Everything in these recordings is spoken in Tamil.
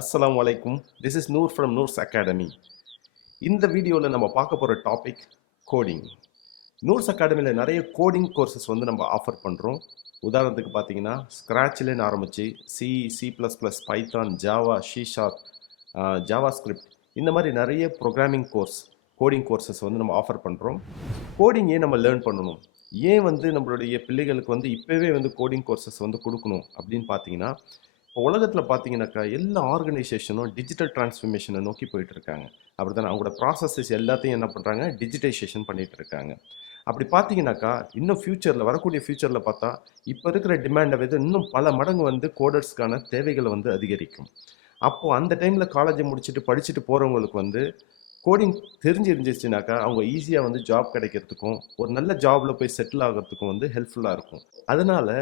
அஸ்ஸலாமு அலைக்கும். This is Noor from Noor's academy. இந்த வீடியோவில் நம்ம பார்க்க போகிற டாபிக் கோடிங். நூர்ஸ் அகாடமியில் நிறைய கோடிங் கோர்சஸ் வந்து நம்ம ஆஃபர் பண்ணுறோம். உதாரணத்துக்கு பார்த்தீங்கன்னா ஸ்க்ராட்ச்லேருந்து ஆரம்பித்து C++, Python, Java, sharp, Java script, இந்த மாதிரி நிறைய ப்ரோக்ராமிங் கோடிங் கோர்சஸ் வந்து நம்ம ஆஃபர் பண்ணுறோம். கோடிங் ஏன் நம்ம லேர்ன் பண்ணணும், ஏன் வந்து நம்மளுடைய பிள்ளைகளுக்கு வந்து இப்போவே வந்து கோடிங் கோர்சஸ் வந்து கொடுக்கணும் அப்படின்னு பார்த்தீங்கன்னா, இப்போ உலகத்தில் பார்த்தீங்கன்னாக்கா எல்லா ஆர்கனைசேஷனும் டிஜிட்டல் டிரான்ஸ்ஃபர்மேஷனை நோக்கி போயிட்டு இருக்காங்க. அப்படி தானே அவங்களோட ப்ராசஸஸ் எல்லாத்தையும் என்ன பண்ணுறாங்க, டிஜிட்டைசேஷன் பண்ணிட்டு இருக்காங்க. அப்படி பார்த்தீங்கன்னாக்கா இன்னும் ஃபியூச்சரில் வரக்கூடிய ஃபியூச்சரில் பார்த்தா இப்போ இருக்கிற டிமாண்டை விட இன்னும் பல மடங்கு வந்து கோடர்ஸ்க்கான தேவைகளை வந்து அதிகரிக்கும். அப்போது அந்த டைமில் காலேஜை முடிச்சுட்டு படிச்சுட்டு போகிறவங்களுக்கு வந்து கோடிங் தெரிஞ்சிருந்துச்சுனாக்கா அவங்க ஈஸியாக வந்து ஜாப் கிடைக்கிறதுக்கும் ஒரு நல்ல ஜாபில் போய் செட்டில் ஆகிறதுக்கும் வந்து ஹெல்ப்ஃபுல்லாக இருக்கும். அதனால்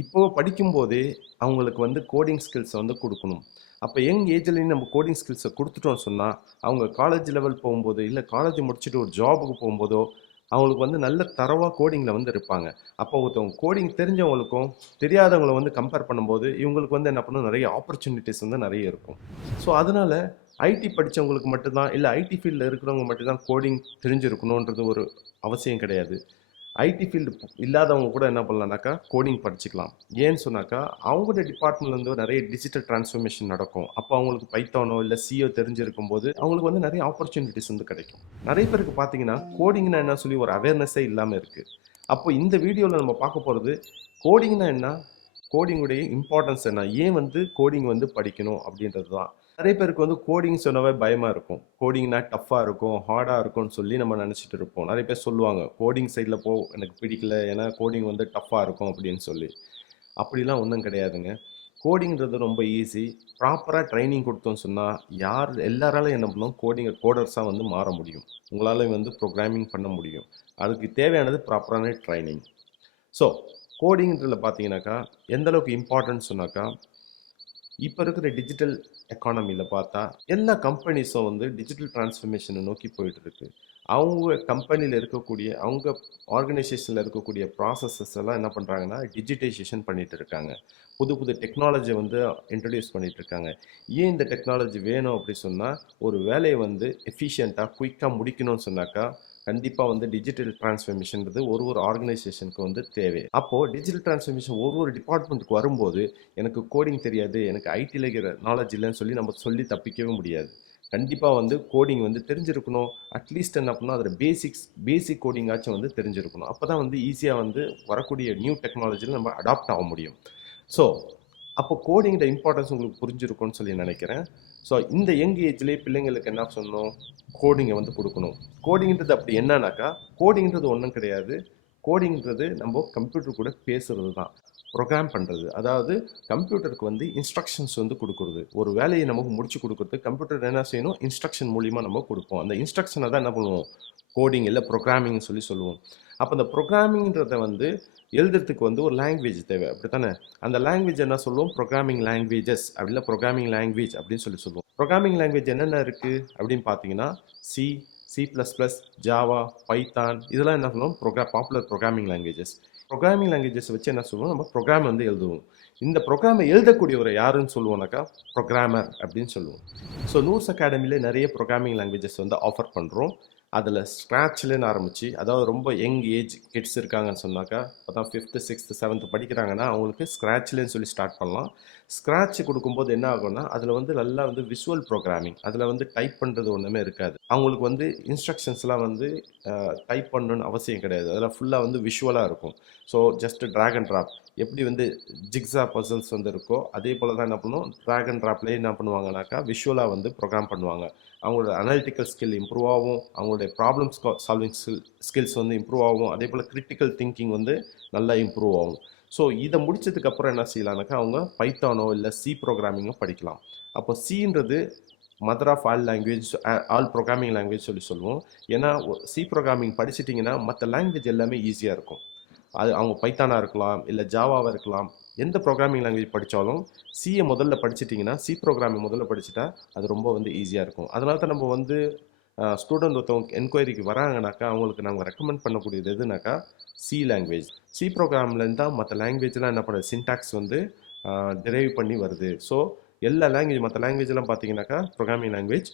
இப்போ படிக்கும்போதே அவங்களுக்கு வந்து கோடிங் ஸ்கில்ஸை வந்து கொடுக்கணும். அப்போ யங் ஏஜ்லேயும் நம்ம கோடிங் ஸ்கில்ஸை கொடுத்துட்டோம்னு சொன்னால் அவங்க காலேஜ் லெவல் போகும்போது இல்லை காலேஜ் முடிச்சுட்டு ஒரு ஜாபுக்கு போகும்போதோ அவங்களுக்கு வந்து நல்ல தரவாக கோடிங்கில் வந்து இருப்பாங்க. அப்போ ஒருத்தவங்க கோடிங் தெரிஞ்சவங்களுக்கும் தெரியாதவங்களை வந்து கம்பேர் பண்ணும்போது இவங்களுக்கு வந்து என்ன பண்ணணும், நிறைய ஆப்பர்ச்சுனிட்டிஸ் வந்து நிறைய இருக்கும். ஸோ அதனால் ஐடி படித்தவங்களுக்கு மட்டும்தான் இல்லை ஐடி ஃபீல்டில் இருக்கிறவங்க மட்டும்தான் கோடிங் தெரிஞ்சிருக்கணுன்றது ஒரு அவசியம் கிடையாது. ஐடி ஃபீல்டு இல்லாதவங்க கூட என்ன பண்ணலாம்னாக்கா கோடிங் படிச்சுக்கலாம். ஏன்னு சொன்னாக்கா அவங்களோட டிபார்ட்மெண்ட்லேருந்து நிறைய டிஜிட்டல் டிரான்ஸ்ஃபர்மேஷன் நடக்கும். அப்போ அவங்களுக்கு பைத்தானோ இல்லை சிஓ தெரிஞ்சிருக்கும் போது அவங்களுக்கு வந்து நிறைய ஆப்பர்ச்சுனிட்டிஸ் வந்து கிடைக்கும். நிறைய பேருக்கு பார்த்தீங்கன்னா கோடிங்னா என்ன சொல்லி ஒரு அவேர்னஸே இல்லாமல் இருக்குது. அப்போ இந்த வீடியோவில் நம்ம பார்க்க போகிறது கோடிங்னா என்ன, கோடிங்குடைய இம்பார்ட்டன்ஸ் என்ன, ஏன் வந்து கோடிங் வந்து படிக்கணும் அப்படின்றது தான். நிறைய பேருக்கு வந்து கோடிங் சொன்னவே பயமாக இருக்கும். கோடிங்னா டஃப்பாக இருக்கும், ஹார்டாக இருக்கும்னு சொல்லி நம்ம நினச்சிட்டு இருப்போம். நிறைய பேர் சொல்லுவாங்க கோடிங் சைடில் எனக்கு பிடிக்கல, ஏன்னா கோடிங் வந்து டஃப்பாக இருக்கும் அப்படின்னு சொல்லி. அப்படிலாம் ஒன்றும் கிடையாதுங்க. கோடிங்கிறது ரொம்ப ஈஸி. ப்ராப்பராக ட்ரைனிங் கொடுத்தோன்னு சொன்னால் எல்லாராலும் என்ன பண்ணும், கோடர்ஸாக வந்து மாற முடியும். உங்களால் வந்து ப்ரோக்ராமிங் பண்ண முடியும். அதுக்கு தேவையானது ப்ராப்பரான ட்ரைனிங். ஸோ கோடிங்கிறதுல பார்த்தீங்கன்னாக்கா எந்த அளவுக்கு இம்பார்ட்டன்ஸ் சொன்னாக்கா, இப்போ இருக்கிற டிஜிட்டல் எக்கானமியில் பார்த்தா எல்லா கம்பெனிஸும் வந்து டிஜிட்டல் டிரான்ஸ்ஃபர்மேஷனை நோக்கி போயிட்டு இருக்கு. அவங்க கம்பெனியில் இருக்கக்கூடிய அவங்க ஆர்கனைசேஷனில் இருக்கக்கூடிய ப்ராசஸஸ் எல்லாம் என்ன பண்ணுறாங்கன்னா டிஜிட்டைசேஷன் பண்ணிட்டு இருக்காங்க. புது புது டெக்னாலஜி வந்து இன்ட்ரடியூஸ் பண்ணிட்டு இருக்காங்க. ஏன் இந்த டெக்னாலஜி வேணும் அப்படி சொன்னால், ஒரு வேலையை வந்து எஃபிஷியண்ட்டாக குயிக்காக முடிக்கணும்னு சொன்னாக்கா கண்டிப்பாக வந்து டிஜிட்டல் டிரான்ஸ்ஃபர்மேஷன்றது ஒரு ஆர்கனைசேஷனுக்கு வந்து தேவை. அப்போது டிஜிட்டல் டிரான்ஸ்ஃபர்மேஷன் ஒரு டிபார்ட்மெண்ட்டுக்கு வரும்போது எனக்கு கோடிங் தெரியாது, எனக்கு ஐடியில் இருக்கிற நாலேஜ் இல்லைன்னு சொல்லி நம்ம சொல்லி தப்பிக்கவே முடியாது. கண்டிப்பாக வந்து கோடிங் வந்து தெரிஞ்சிருக்கணும். அட்லீஸ்ட் என்ன பண்ணணும், அதில் பேசிக் கோடிங்காச்சும் வந்து தெரிஞ்சிருக்கணும். அப்போ தான் வந்து ஈஸியாக வந்து வரக்கூடிய நியூ டெக்னாலஜியில் நம்ம அடாப்ட் ஆக முடியும். ஸோ அப்போ கோடிங்கோட இம்பார்ட்டன்ஸ் உங்களுக்கு புரிஞ்சிருக்கும்னு சொல்லி நினைக்கிறேன். ஸோ இந்த யங் ஏஜ்லேயே பிள்ளைங்களுக்கு என்ன சொன்னோம், கோடிங்கை வந்து கொடுக்கணும். கோடிங்கிறது அப்படி என்னன்னாக்கா, கோடிங்கிறது ஒன்றும் கிடையாது. கோடிங்கிறது நம்ம கம்ப்யூட்டர் கூட பேசுறது தான், ப்ரோக்ராம் பண்ணுறது. அதாவது கம்ப்யூட்டருக்கு வந்து இன்ஸ்ட்ரக்ஷன்ஸ் வந்து கொடுக்குறது. ஒரு வேலையை நமக்கு முடிச்சு கொடுக்குறது கம்ப்யூட்டர் என்ன செய்யணும், இன்ஸ்ட்ரக்ஷன் மூலிமா நம்ம கொடுப்போம். அந்த இன்ஸ்ட்ரக்ஷனை தான் என்ன பண்ணுவோம், கோடிங் இல்லை ப்ரோக்ராமிங் சொல்லி சொல்லுவோம். அப்போ அந்த ப்ரோக்ராமிங்கிறத வந்து எழுதுறதுக்கு வந்து ஒரு லாங்குவேஜ் தேவை, அப்படித்தானே? அந்த லாங்குவேஜ் என்ன சொல்லுவோம், ப்ரோக்ராமிங் லாங்குவேஜஸ் அப்படி இல்லை ப்ரோக்ராமிங் லாங்குவேஜ் அப்படின்னு சொல்லுவோம். ப்ரோக்ராமிங் லாங்குவேஜ் என்னென்ன இருக்குது அப்படின்னு பார்த்தீங்கன்னா சி, சி++, ஜாவா, பைத்தான், இதெல்லாம் என்ன சொல்லுவோம், popular programming languages. Programming languages வச்சு என்ன சொல்லுவோம், நம்ம ப்ரோக்ராம் வந்து எழுதுவோம். இந்த ப்ரோக்ராமை எழுதக்கூடியவரை யாருன்னு சொல்லுவோம்னாக்கா ப்ரோக்ராமர் அப்படின்னு சொல்லுவோம். ஸோ நூர்ஸ் அகாடமியில் நிறைய ப்ரோக்ராமிங் லாங்குவேஜஸ் வந்து ஆஃபர் பண்ணுறோம். அதில் ஸ்க்ராட்ச்லேருந்து ஆரம்பித்து, அதாவது ரொம்ப யங் ஏஜ் கிட்ஸ் இருக்காங்கன்னு சொன்னாக்கா, இப்போ தான் 5th 6th 7th படிக்கிறாங்கன்னா அவங்களுக்கு ஸ்க்ராட்ச்லேன்னு சொல்லி ஸ்டார்ட் பண்ணலாம். ஸ்க்ராட்ச் கொடுக்கும்போது என்ன ஆகும்னா, அதில் வந்து நல்லா வந்து விஷுவல் ப்ரோக்ராமிங், அதில் வந்து டைப் பண்ணுறது ஒன்றுமே இருக்காது. அவங்களுக்கு வந்து இன்ஸ்ட்ரக்ஷன்ஸ்லாம் வந்து டைப் பண்ணணுன்னு அவசியம் கிடையாது. அதில் ஃபுல்லாக வந்து விஷுவலாக இருக்கும். So just drag and drop, எப்படி வந்து ஜிக்ஸா பசல்ஸ் வந்து இருக்கோ அதே போல் தான் என்ன பண்ணுவோம், ட்ராக் அண்ட் ட்ராப்லேயே என்ன பண்ணுவாங்கனாக்கா விஷுவலாக வந்து ப்ரோக்ராம் பண்ணுவாங்க. அவங்களோட அனாலிட்டிக்கல் ஸ்கில் இம்ப்ரூவ் ஆகும், அவங்களுடைய ப்ராப்ளம் சால்விங் ஸ்கில்ஸ் வந்து இம்ப்ரூவ் ஆகும், அதே போல் கிரிட்டிக்கல் திங்கிங் வந்து நல்லா இம்ப்ரூவ் ஆகும். ஸோ இதை முடிச்சதுக்கப்புறம் என்ன செய்யலாம்னாக்கா அவங்க பைத்தானோ இல்லை சி ப்ரோக்ராமிங்கோ படிக்கலாம். அப்போ சின்றது mother of all language, all programming language சொல்லி சொல்லுவோம். ஏன்னா சி ப்ரோக்ராமிங் படிச்சிட்டிங்கன்னா மற்ற லாங்குவேஜ் எல்லாமே ஈஸியாக இருக்கும். அது அவங்க பைத்தானாக இருக்கலாம் இல்லை ஜாவாவாக இருக்கலாம். எந்த ப்ரோக்ராமிங் லாங்குவேஜ் படித்தாலும் சியை முதல்ல படிச்சிட்டிங்கன்னா, சி ப்ரோக்ராமிங் முதல்ல படிச்சுட்டா அது ரொம்ப வந்து ஈஸியாக இருக்கும். அதனால தான் நம்ம வந்து ஸ்டூடெண்ட் ஒருத்தவங்க என்கொயரிக்கு வராங்கனாக்கா அவங்களுக்கு நாங்கள் ரெக்கமெண்ட் பண்ணக்கூடியது எதுனாக்கா சி லாங்குவேஜ். சி ப்ரோக்ராம்லேருந்து தான் மற்ற லாங்குவேஜ்லாம் என்ன பண்ணுறது, சின்டாக்ஸ் வந்து டிரைவ் பண்ணி வருது. ஸோ எல்லா லாங்குவேஜ் மற்ற லாங்குவேஜ்லாம் பார்த்தீங்கன்னாக்கா ப்ரோக்ராமிங் லாங்குவேஜ்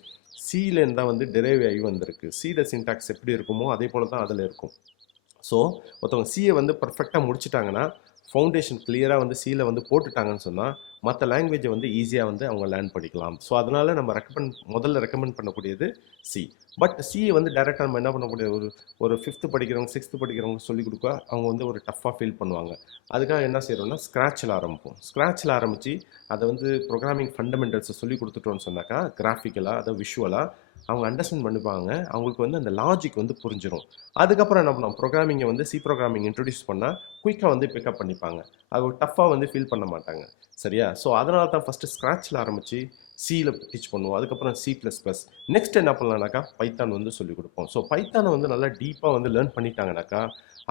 சிலேருந்து தான் வந்து டெரைவ் ஆகி வந்திருக்கு. சில சின்டாக்ஸ் எப்படி இருக்குமோ அதே போல தான் அதில் இருக்கும். ஸோ ஒருத்தவங்க சிஏ வந்து பர்ஃபெக்டாக முடிச்சிட்டாங்கன்னா, ஃபவுண்டேஷன் கிளியராக வந்து சியில் வந்து போட்டுட்டாங்கன்னு சொன்னால், மற்ற லாங்குவேஜை வந்து ஈஸியாக வந்து அவங்க லேர்ன் பண்ணிக்கலாம். ஸோ அதனால நம்ம முதல்ல ரெக்கமெண்ட் பண்ணக்கூடியது சி. பட் சிஏ வந்து டேரெக்டாக நம்ம என்ன பண்ணக்கூடிய ஒரு ஃபிஃப்த்து படிக்கிறவங்க, சிக்ஸ்த்து படிக்கிறவங்க சொல்லிக் கொடுக்க அவங்க வந்து ஒரு டஃப்பாக ஃபீல் பண்ணுவாங்க. அதுக்காக என்ன செய்கிறோம்னா, ஸ்க்ராட்சில் ஆரம்பிப்போம். ஸ்க்ராட்சில் ஆரம்பித்து அதை வந்து ப்ரோக்ராமிங் ஃபண்டமெண்டல்ஸை சொல்லி கொடுத்துட்டோன்னு சொன்னாக்கா, கிராஃபிக்கலாக அதை விஷுவலாக அவங்க அண்டர்ஸ்டாண்ட் பண்ணிப்பாங்க. அவங்களுக்கு வந்து அந்த லாஜிக் வந்து புரிஞ்சிடும். அதுக்கப்புறம் என்ன பண்ணுவோம், ப்ரோக்ராமிங்கை வந்து சி ப்ரோக்ராமிங் இன்ட்ரடியூஸ் பண்ணால் குயிக்காக வந்து பிக்கப் பண்ணிப்பாங்க. அது ஒரு டஃப்பாக வந்து ஃபீல் பண்ண மாட்டாங்க. சரியா? ஸோ அதனால தான் ஃபஸ்ட்டு ஸ்க்ராட்சில் ஆரம்பித்து சியில் டீச் பண்ணுவோம். அதுக்கப்புறம் C++. நெக்ஸ்ட் என்ன பண்ணலாம்னாக்கா, பைத்தான் வந்து சொல்லிக் கொடுப்போம். ஸோ பைத்தானை வந்து நல்லா டீப்பாக வந்து லேர்ன் பண்ணிட்டாங்கனாக்கா,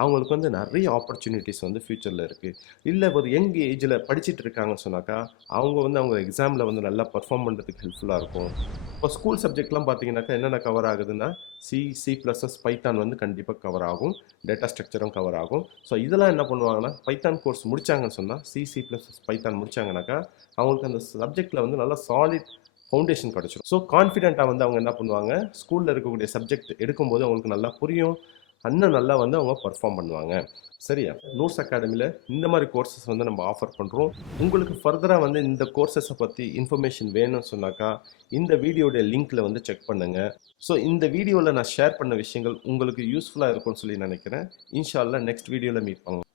அவங்களுக்கு வந்து நிறைய ஆப்பர்ச்சுனிட்டிஸ் வந்து ஃப்யூச்சரில் இருக்குது. இல்லை ஒரு யங் ஏஜில் படிச்சுட்டு இருக்காங்கன்னு சொன்னாக்கா, அவங்க வந்து அவங்க எக்ஸாமில் வந்து நல்லா பர்ஃபார்ம் பண்ணுறதுக்கு ஹெல்ப்ஃபுல்லாக இருக்கும். இப்போ ஸ்கூல் சப்ஜெக்ட்லாம் பார்த்தீங்கன்னாக்கா என்னென்ன கவர் ஆகுதுன்னா, C++, பைத்தான் வந்து கண்டிப்பாக கவர் ஆகும். டேட்டா ஸ்ட்ரக்சரும் கவர் ஆகும். ஸோ இதெல்லாம் என்ன பண்ணுவாங்கன்னா, பைத்தான் கோர்ஸ் முடிச்சாங்கன்னு சொன்னால், C++, பைத்தான் முடிச்சாங்கனாக்கா, அவங்களுக்கு அந்த சப்ஜெக்டில் வந்து நல்லா சாலிட் ஃபவுண்டேஷன் கிடச்சிடும். ஸோ கான்ஃபிடென்ட்டாக வந்து அவங்க என்ன பண்ணுவாங்க, ஸ்கூலில் இருக்கக்கூடிய சப்ஜெக்ட் எடுக்கும்போது அவங்களுக்கு நல்லா புரியும். இன்னும் நல்லா வந்து அவங்க பர்ஃபார்ம் பண்ணுவாங்க. சரியா? நூர்ஸ் அகாடமியில் இந்த மாதிரி கோர்சஸ் வந்து நம்ம ஆஃபர் பண்ணுறோம். உங்களுக்கு ஃபர்தராக வந்து இந்த கோர்சஸை பற்றி இன்ஃபர்மேஷன் வேணும்னு சொன்னாக்கா, இந்த வீடியோடைய லிங்க்கில் வந்து செக் பண்ணுங்கள். ஸோ இந்த வீடியோவில் நான் ஷேர் பண்ண விஷயங்கள் உங்களுக்கு யூஸ்ஃபுல்லாக இருக்கும்னு சொல்லி நினைக்கிறேன். இன்ஷா அல்லாஹ் நெக்ஸ்ட் வீடியோவில் மீட் பண்ணலாம்.